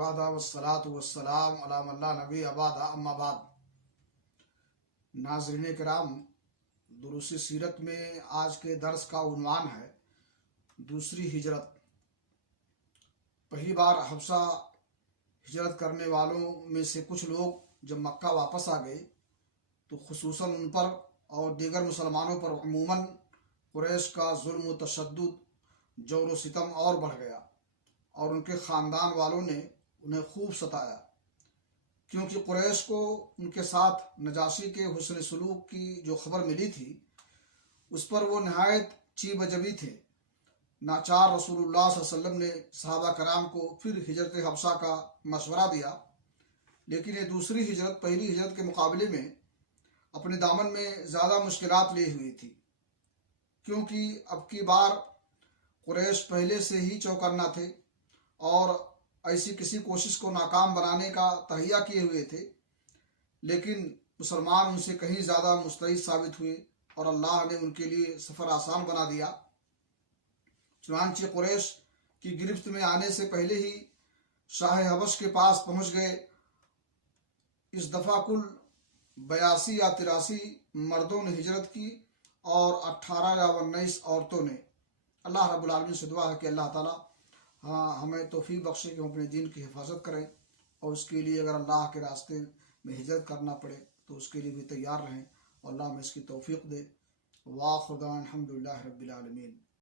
वहदा वस्सलातु वस्सलाम अला मन ला नबी अबादा अम्मा बाद। नाज़रीन किराम, दुरूसी सीरत में आज के दर्स का उन्वान है दूसरी हिजरत। पहली बार हबशा हिजरत करने वालों में से कुछ लोग जब मक्का वापस आ गए तो खुसूसन उन पर और दीगर मुसलमानों पर अमूमन कुरैश का जुल्म तशद्दुद जौर सितम और बढ़ गया और उनके ख़ानदान वालों ने उन्हें खूब सताया, क्योंकि कुरैश को उनके साथ नजाशी के हुस्न सलूक की जो खबर मिली थी उस पर वो नहायत चीबजबी थे। नाचार रसूलुल्लाह सल्लल्लाहु अलैहि वसल्लम ने सहाबा कराम को फिर हिजरत हबशा का मशवरा दिया, लेकिन ये दूसरी हिजरत पहली हिजरत के मुकाबले में अपने दामन में ज़्यादा मुश्किलात ली हुई थी, क्योंकि अब की बार कुरैश पहले से ही चौकन्ना थे और ऐसी किसी कोशिश को नाकाम बनाने का तहिया किए हुए थे। लेकिन मुसलमान उनसे कहीं ज़्यादा मुस्तैद साबित हुए और अल्लाह ने उनके लिए सफ़र आसान बना दिया। चुनांचे कुरैश की गिरफ्त में आने से पहले ही शाह हबश के पास पहुंच गए। इस दफ़ा कुल 82 या 83 मर्दों ने हिजरत की और 18 या 19 औरतों ने। अल्लाह रब्बुल आलमीन से दुआ है कि अल्लाह ताला हमें तौफीक बख्शे कि हम अपने दीन की हिफाजत करें और उसके लिए अगर अल्लाह के रास्ते में हिजरत करना पड़े तो उसके लिए भी तैयार रहें और अल्लाह हमें इसकी तौफीक दे। वाखिर दाअवाना अल्हम्दुलिल्लाहि रब्बिल आलमीन।